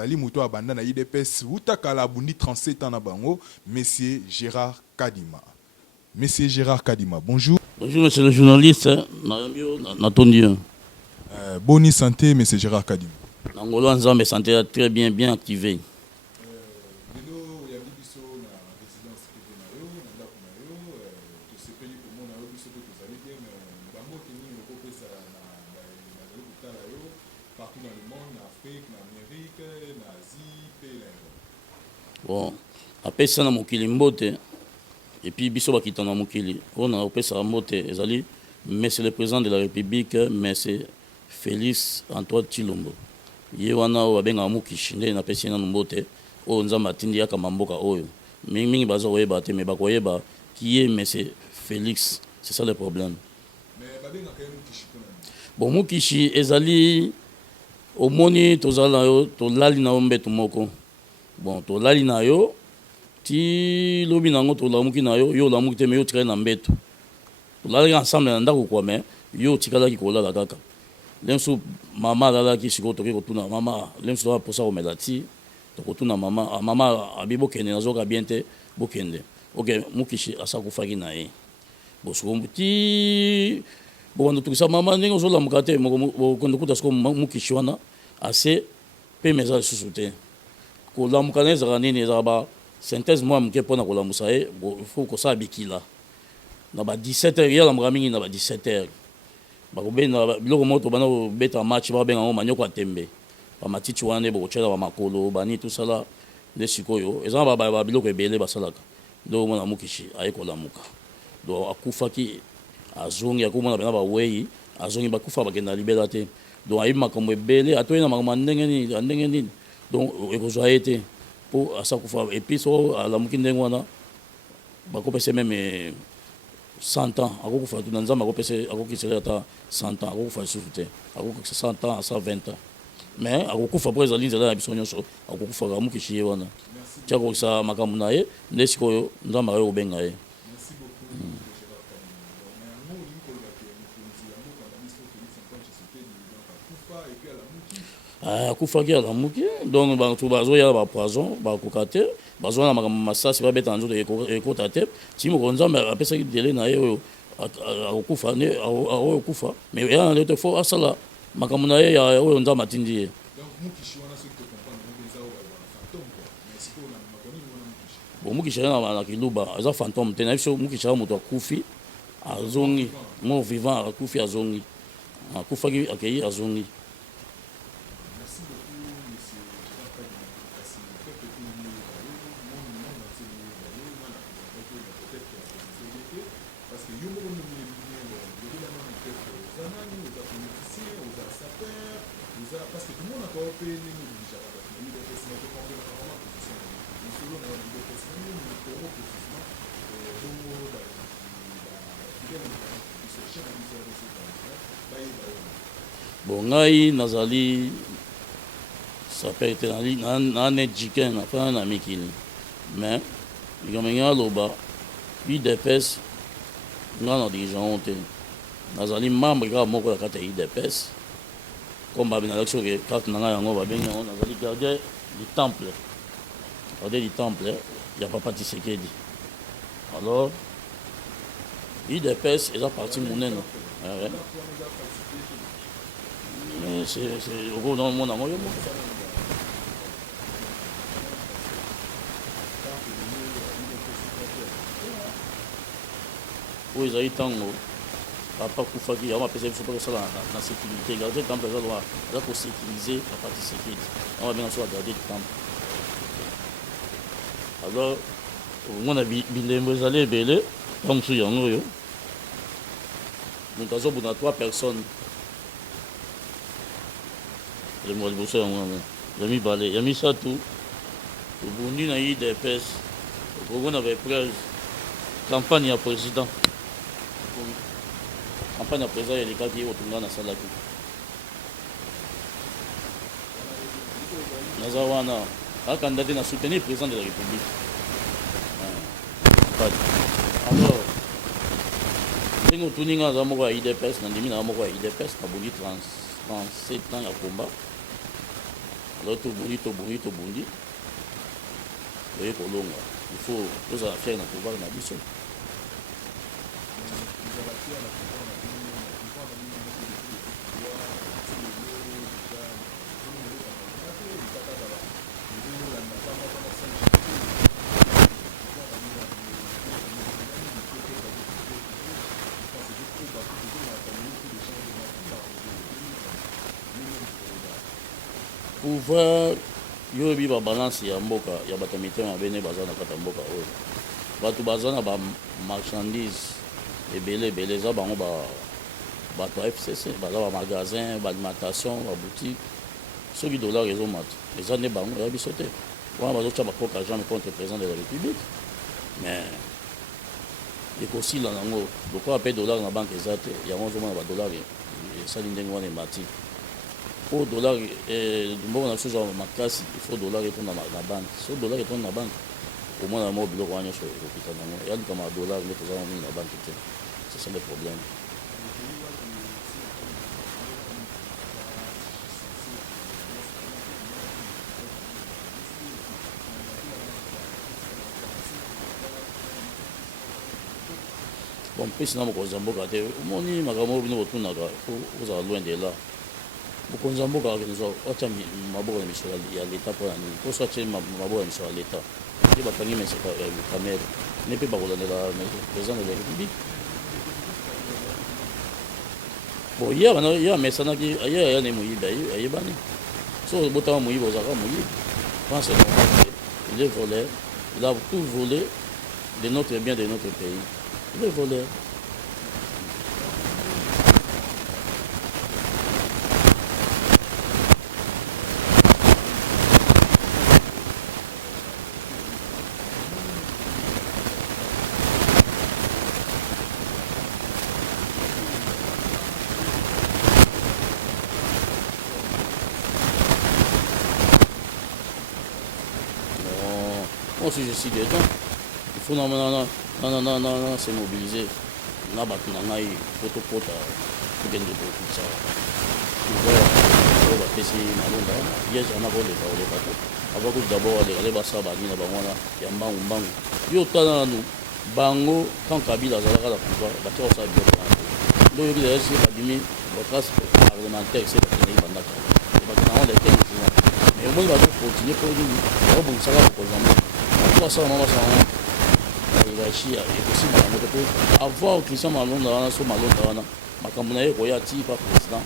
Ali Mouto Abanda na IDPS, Wutakala Bundi 37 ans na bango, Monsieur Gérard Kadima. Monsieur Gérard Kadima, bonjour. Bonjour, monsieur le journaliste. Bonne santé, monsieur Gérard Kadima. L'Angola Nzambe santé très bien, bien activé. Bon, après ça, na mokili mbote, et puis biso bakita na mokili, on a opé sa mbote, ezali, mais c'est le président de la République, mais c'est Félix Antoine Tshilombo. Ye wana o abenga mukishi nde na pesi na mbote, o nzamba tindi yaka mamboka oyo. Mingi bazo oyeba te, mais bakoyeba qui est mais c'est Félix, c'est ça le problème. Mais babenga ka mukishi pona. Bon mukishi ezali omoni tozala yo to lali na ombeto moko. Bon, to lali na yo, ti lobi nango to lamuki na yo, yo lamuki te me yo tika na mbeto. To lali ensemble na ndako kwa me, yo tika laki ko lala kaka. Lemso mama lala ki siko toke ko tuna mama, lemso wa posa ko melati, to ko tuna mama, mama abibo kende na zoka bien te, bo kende. OK, mukishi asa ko faki na ye. Bo siko ti bo ndo tukisa mama ndenge zo lamuka te, mo kondo kuta siko mukishi wana ase pe meza susute. Kolamuka na ezaka nini ezaka ba synthèse mwa moke mpona kolamusa ye faut kosala bikila na ba 17h ya lamuka mingi na ba 17h bakobena biloko moko tobanda kobeta match babenga ngo manyoko ya tembe bamatiti wana nde bokotyela bamakolo bani tosala nde sikoyo ezaka ba biloko ebele basalaka nde omona mukishi aye kolamuka donc akufaki azongi akomona pena bawei azongi bakufa bakenda libela te donc ayebi makambo ebele atoyi na makambo ndenge nini donc ekozwa été pour à ça et puis so à la mukinde ngwana bakopese même 100 ans akokufa tu nanzamba akopese akokisela ata 100 ans akokufa sufute akokisa 100 ans à 120 ans mais akokufa pour ezali nzela ya biso nyonso akokufa ka mukishi wana tiako sa makambo na ye ndesiko nzamba yo obenga ye. Merci beaucoup. Akufaki ala muki donc bantu bazoya ba poison bakoka te bazona makambo masasi babeta nzoto ekota te ti moko nzambe apesaki dele na ye oyo akokufa ne akokufa mais ya na te fo asala makambo na ye ya oyo nzambe atindi ye. Donc mukishi wana soki to comprendre eza oyo fantôme quoi mais siko na makoni wana mukishi bon mukishi na kiluba eza fantôme te na biso mukishi moto akufi azongi mo vivant akufi azongi akufaki akei azongi. Parce que tout le monde a pas payé déjà bon ngai nazali ça peut être na net jiken na pas na mikili mais ngamenga loba IDPS ngana dirigeant te nazali membre ka moko ya kata IDPS comme babina l'action que carte nanga yango babenga on nazali gardien du temple il y a papa Tshisekedi alors IDPS est parti monene mais c'est au gros dans le monde amoyo oui ils ont tango papa kufaki ya mapesa biso pa kosala na sécurité garder temple eza loi eza kosécuriser papa Tshisekedi on va bien so garder temple alors omona bilembo ezali ebele ntango mosusu yango oyo moto azobunda 3 personnes elembo ya liboso yango yango ya mibale ya misato obundi na IDPS okokona baepreuve campagne ya président campagne à présent il y a des cas qui retournent dans la salle Nazawana a candidaté à soutenir le président de la République. Alors, nous avons un IDPS, nous avons un IDPS, nous avons 37 ans à combat. alors tobundi oye kolonga il faut tozala fier na pouvoir na biso. Pouvoir yo bi ba balance ya mboka ya bato mitema bene baza na kata mboka oyo bato baza na ba marchandise ebele za bango bato FCC baza ba magasin ba alimentation ba boutique soki dollar ezomata eza nde bango ya biso te wana bazotya bakoka jamais contre président de la république mais ekosila nango lokola mpe dollar na banke eza te yango ozomona badollar esali ndenge wana emati po dollar mboka na biso ezwa makasi il faut dollar etonda na banke so dollar etonda na banke omona mo biloko wana nyonso ekokita nango eyalikama dollar nde tozala mingi na banke te c'est ça le problème. Bon, mpesi na mokonzi ya mboka te omoni makambo oyo bino botunaka ozala loin de là mokonzi ya mboka atya maboko na miso ya leta mpona nini poso atye maboko ya miso ya leta nde bakangi camere ne mpe bakolandela président de la république. Bon ye amesanaki ye aya ne moyibi ayebani so botama moyibi ozalaka moyibi pense normal il est voleur il a tout volé de notre bien de notre pays. Il est voleur. Non, moi si je suis dedans, il faut non, c'est mobilisé. Na bato na ngai fotokota tokende kokutisa oyo bapesi malonda yese ana koleka te avakuti dabord alekale basala banini na bango wana ya mbangu yo tala nanu bango quand Kabila azalaka na pouvoir batia kosala biloko wana nde oyoki daya si babimi baclasse parlementaire se bakendeki bandaka bakenda ngo leke mais omoni bazokontinue mpo nini bakobongisaka bokonzamo basala mama hiérarchie ekosima yango te mpo avoir Christian Malonda wana so Malonda wana makambo na ye ekoya ti pa président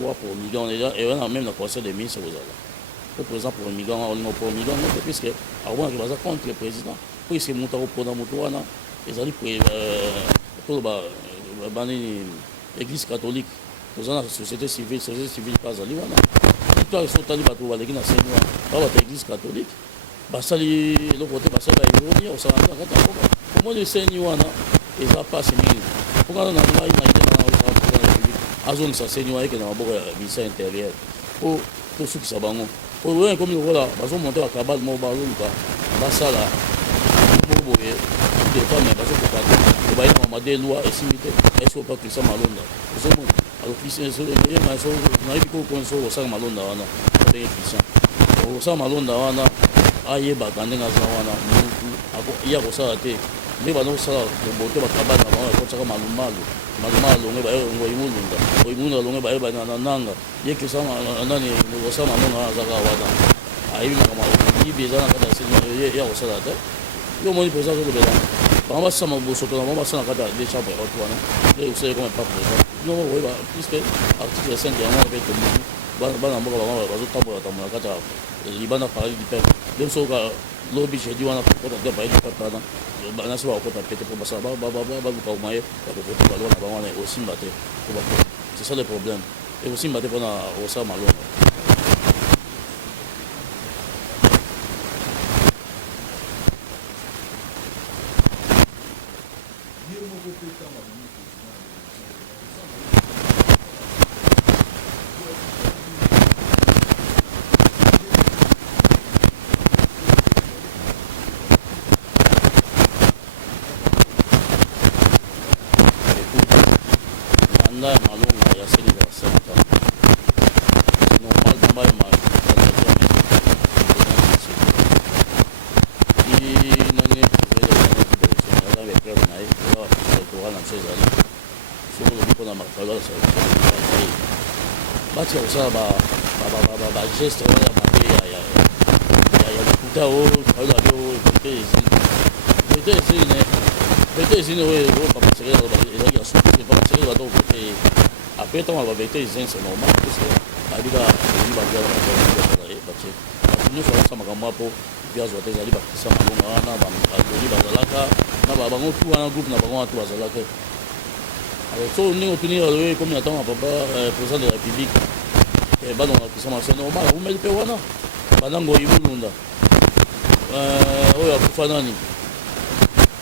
owa pour migrant ewana même na conseil des ministres kozala po président pour migrant wana olingo pour migrant te puisque akomonaki baza contre le président po eske moto akoponda moto wana ezali toloba banini église catholique toza na société civile mpe azali wana histoire esotali bato baleki na seni wana ba bato église catholique basali eloko te basali baironi ya kosala na kati ya mboka omoni eseni wana eza pasi mingi mpokana na ngai na ide na république azongisa seni wana ekende maboko ya ministère intérieur po tosukisa bango oyo ekomi lokola bazomonte bakabale moko bazoluka basala moko boye defa me bazokoka te obaye na mamade loi esimbi te eske opa Christian Malonda ozomona alors nayebi kokonso osala malonda wana ndenge Christian osala malonda wana ayebaka ndenge aza wana mutu ya kosala te nde bana kosala bobote bakabana bango ekotaka malumalu oyimulunda alonge bayeba na nanga ye Christian nani kosala malonda wana azaka wana ayebi makambo yibi eza na kati ya seni ya kosala te yo omoni président azolobela bango basala bosoto na bango basala na kati ya de chambre ya bato wana nde osali comme pas président no oyeba puisque article 5 yango wana mpe tomoki bana mboka bango bazotambola kati ya libanda parali du peuple donc soka lobi jeudi wana kokota de parali du peuple wana banasi bakokota pete mpo basala baluka moye ya kokota balwa na bango wana osimba te c'est ça le problème ekosimba te mpona osala malonga. Ya malonga ya seni ba senta normal bamba ma na makala ça batia osala bageste wana mabe ya lokuta oyo ayolabi oyo pete ezini oyo bapasekele ezalaki ya suki bapasekele bato kote après ntango bavérité ezini c'est normal parce bayebi batie nyonso alasa makambo apo biazwa te ezali bakisa malonga wana badoli bazalaka na bango tu wana groupe na bango wana tu bazalaka so ndenge otuni aloye ekomi na ntango ya papa président de la république badonga kisama c'est normal akumeli mpe wana bandango ibulunda oyo akufa nani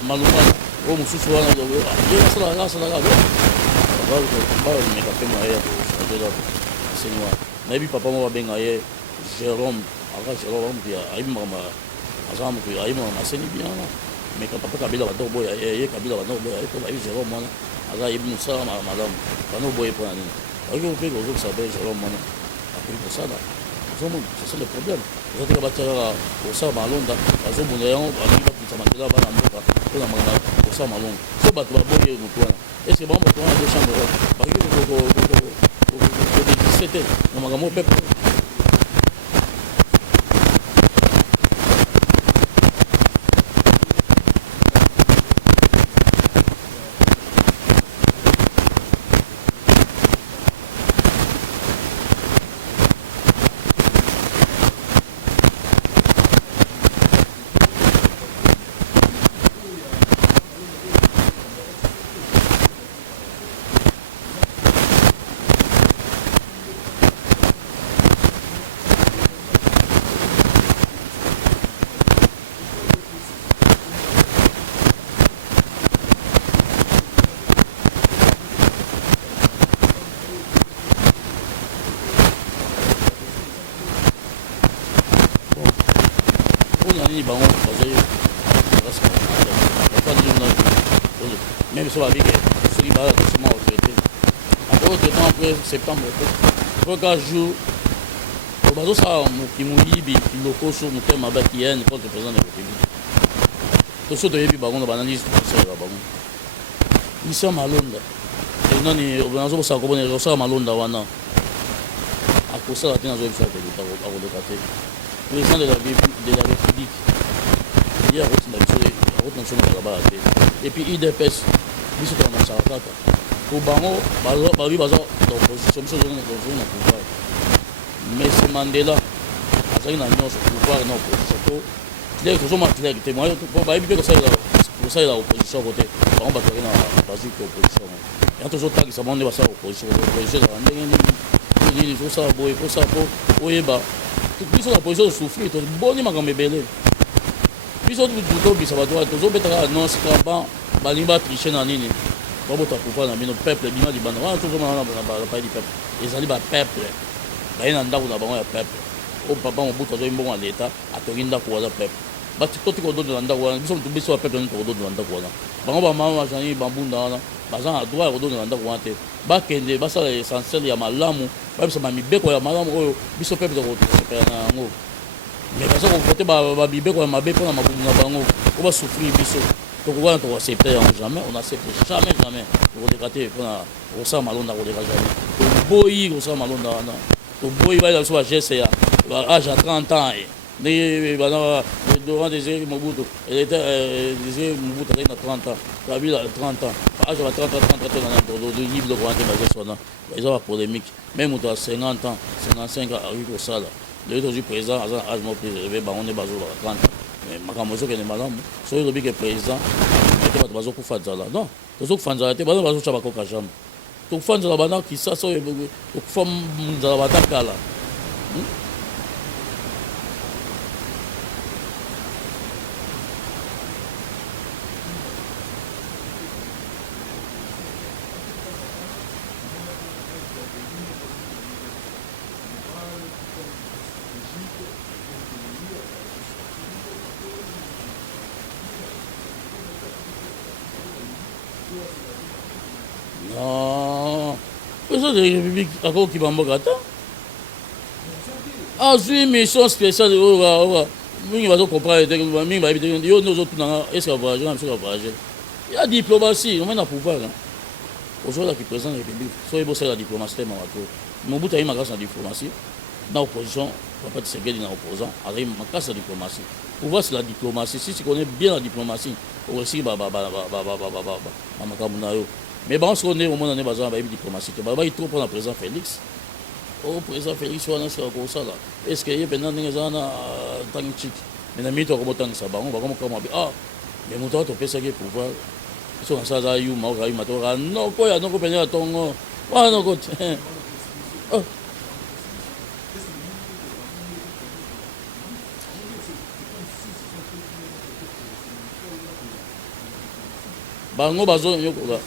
malumana oyo mosusu wana asalaka bameka mpe maye ya kochange aseni wana nayebi papa mo babenga ye Jérôme aka Jérôme mpe ayebi makambo azala moto ayebi makambo aseni bien wana meka papa kabila bandoko boya ye kabila bandoko boya to bayebi Jérôme wana aza ayebi mosala malamu bandoko boye mpo na nini oki mpe kozokisa mpe Jérôme wana akoki kosala ozomona c'est le problème oza tika batiaka kosala malonda bazobunda yango balingi bakitisa mandela bana mboka mpona makambo kosala malonga so bato baboye motu wana estce bango bato wana dochambre bakoki kodekise te na makambo pepe bango bazali même so babi ke soki baza tosoma retraité après retraitement après septembre trois jours bazosala moyibi lokoso motema baki yene contre président de la république toso toyebi bango na banalise tokosalaka bango mission malonda nani nazobosala kobona osala malonda wana akosala te nazoyebisa akoleka te président de la république ye akotinda biso na balabala te epuis idps biso tolanasaka kaka po bango babi baza na opposition biso ozongi na pouvoir mais se mandela azalaki na nyonso pouvoir na opposition to ndenge tozomaklere te po bayebi mpe kosalela opposition kote bango bazalaki na bazwi te opposition yango tozotangisa bango nde basala opposition opposition ezala ndenge nini tosala boye posala po oyeba biso na opposition tosouffrir toboni makambo ebele biso tobisa bato wana tozobetaka annonce kaba balingi batriche na nini babota pouvoir na bino peuple bima libanda wana tozomona wana bapai di peuple ezali bapeuple baye na ndako na bango ya peuple oyo papa mobutu azoi mbongo ya leta atongi ndako wana peuple batoti kododela ndako wana biso motu biso ya peuple nini tokododela ndako wana bango bamama bazali bambunda wana baza na droit ya kododela ndako wana te bakende basala essentiel ya malamu babisa bamibeko ya malamu oyo biso peuple tokosepela na yango mais baza kovote babibeko ya mabe mpona makumu na bango po basouffrir biso tokokwana tokoaccepte yango jamais on accepte jamais tokoleka te mpona kosala malonda koleka jamais toboyi kosala malonda wana toboyi bayela biso bageste ya age ya 30 ans ndenge bana devant Désiré Mobutu Désiré Mobutu azali na 30 ans kabila 30 ans age ya 30 ans toyibi biloko wana te bageste wana eza bapolémique même moto ya 50 ans 55 ans akoki kosala lelo tozwi président aza na age moko préservé bango nde bazolaka 30 mais makambo ezokende malamu soki elobi ke président ete bato bazokufa nzala non tozokufa nzala te bana bazotya bakoka jambe tokufa nzala bana kisasa oyo tokufa nzala bata kala non président de la république akoki bamboka ata azwi mission spéciale oyo mingi bazocomprendre te mingi bayebi te yo nde ozotunanga estce avoyage na biso avoyage ya diplomatie omai na pouvoir ozolaki président de la république soki bosala diplomatie te mamato mobutu ayi makasi na diplomatie na opposition papa Tshisekedi na opposant ayi makasi na diplomatie pouvoir c'est la diplomatie si tu connais bien la diplomatie aussi makambo na yo mais bango sikoyo nde omona ne baza na bayebi diplomatie te babai trop mpona président Félix président Félix wana sika kosala est ce que ye mpenza ndenge eza na ntangi chiki mais na minute akomotangisa bango bakomokama be mais moto awa topesaki pouvoir so na sala yuma okayuma to noko ya noko penya tongo wana noko te bango bazo yokola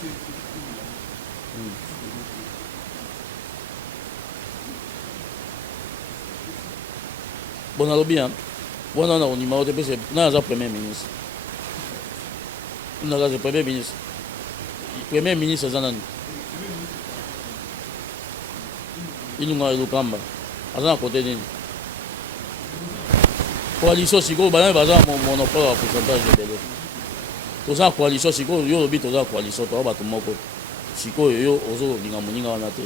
bon nalobi wana na onimao te pese na aza premier ministre nakaza premier ministre aza nani ilunga elukamba aza na kote nini coalition sikoyo bana baza monopole ya pourcentage ebele toza coalition sikoyo yo lobi toza coalition toza bato moko sikoyo yo ozolinga moninga wana te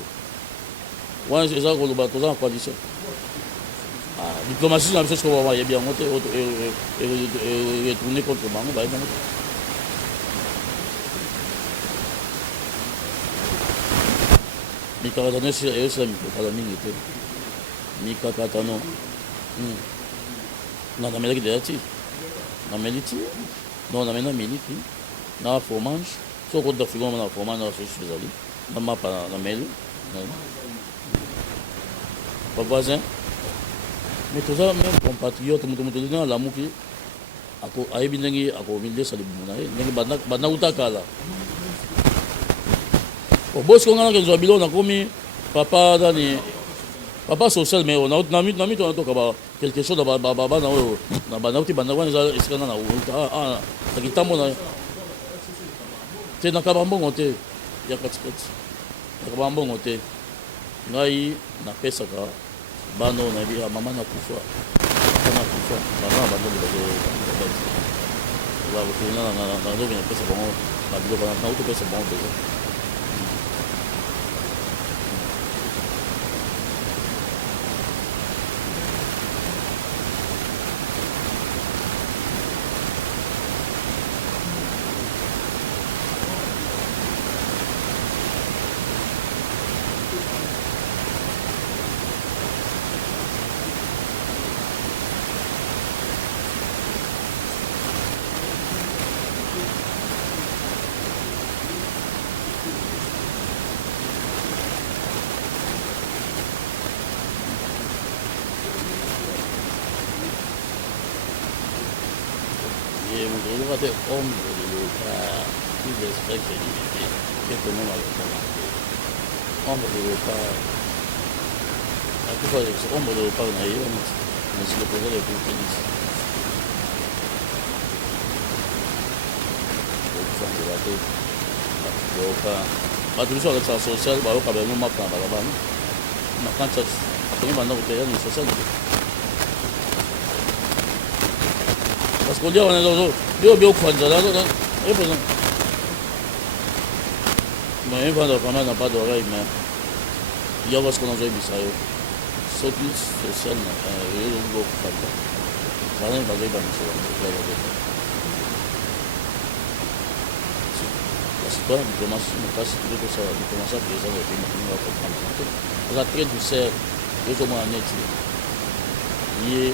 wana eza koloba toza na coalition diplomatie na biso sikoyo bayebi yango te retourne contre bango bayebi yango te mikakatano eyosila mikakata mingi te mikakatano nga namelaki deja ti nameli ti non nameli na miliki na fromage so okota frigo na fromage na sosi ezali na mapa nameli bavoisin mais toza même compatriote moto ndenge alamuki ayebi ndenge akomilesa libumu na ye ndenge banda uta kala bosi konga nake nzwa bilo nakomi papa dani papa social mais na mito natoka ba quelque chose na bana oyo na bana uti bana wana eza esika na uta takitambo na te nakaba mbongo te ya katikati nakaba mbongo te ngai napesaka bana oyo nayebi mama nakufa bana bandoki bazoki napesa bango babiloko nauti opesa bango deja homme de l'État, qui respecte l'unité, que tout le monde a recommandé. Homme de l'État, à tout cas, homme de l'État, on a le président de la Félix. Batuliso aleta social bayoka bango mapa na balabala na kanta atongi banda koteya ni social parce qu'on dit on est yo bio kwanzala et présent mais va dans pendant n'a pas d'oreille mais il y a parce qu'on a joué bisayo ce qui social na yo go kwanza bana ba zai ba so c'est pas une diplomatie, mais pas si tu veux que ça, la diplomatie présente au pays, on va comprendre. On a très douceur, deux hommes en net. Il est,